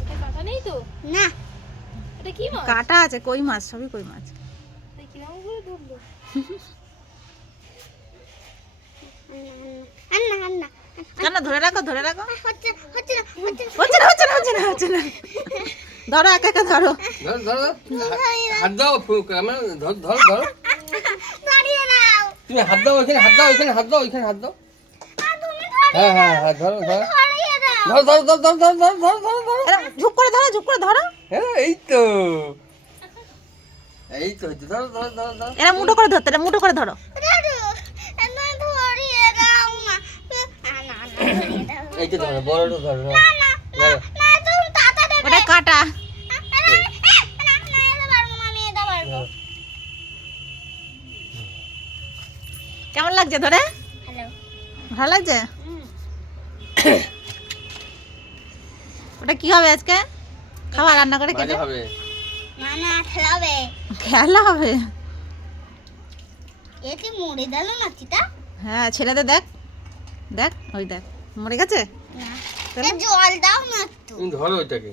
এটা কাটা নেই তো? না, এটা কি মাছ? কাটা আছে, কই মাছ, সবই কই মাছ। কিরকম করে ধরলো? আন্না আন্না কেন ধরে রাখো, ধরে রাখো। হচ্ছে হচ্ছে না, হচ্ছে না। হচ্ছে না, হচ্ছে না, হচ্ছে না, হচ্ছে না। ধরো, একা একা ধরো। ধর ধর হাত দাও ক্যামেরা ধর ধর ধর দাঁড়িয়ে নাও। তুমি হাত দাও ওইখানে হাত দাও ওইখানে হাত দাও ওইখানে হাত দাও তুমি ধরে হ্যাঁ হ্যাঁ হ্যাঁ ধরো ধর ধরিয়ে দাও। ধর ধর ধর ধর ধর ধর ধর ধর ধর এরম ঝুপ করে ধরো, ঝুপ করে ধরো। হ্যাঁ এই তো ধর ধর ধর ধর এরা মুঠো করে ধরতে, এরা মুঠো করে ধরো। দাদু, তুমি ধরিয়ে দাও মা। না না ধরিয়ে দাও। এই তো ধর বড়টা ধর না না না, তুমি তাতা দেবে। ওটা কাটা। না এটা পারবো না, আমি এটা পারবো। কেমন লাগছে ধরে? হ্যালো। ভালো লাগছে? ওটা কি হবে আজকে? খাবার রান্না করে খেতে মজা হবে না না খেলাবে। খেলা হবে। এ কি মরে গেল না চিতা? হ্যাঁ, ছেলেদের দেখ, দেখ, ওই দেখ মরে গেছে। না, জল দাও না একটু। তুমি ধরো ওইটাকে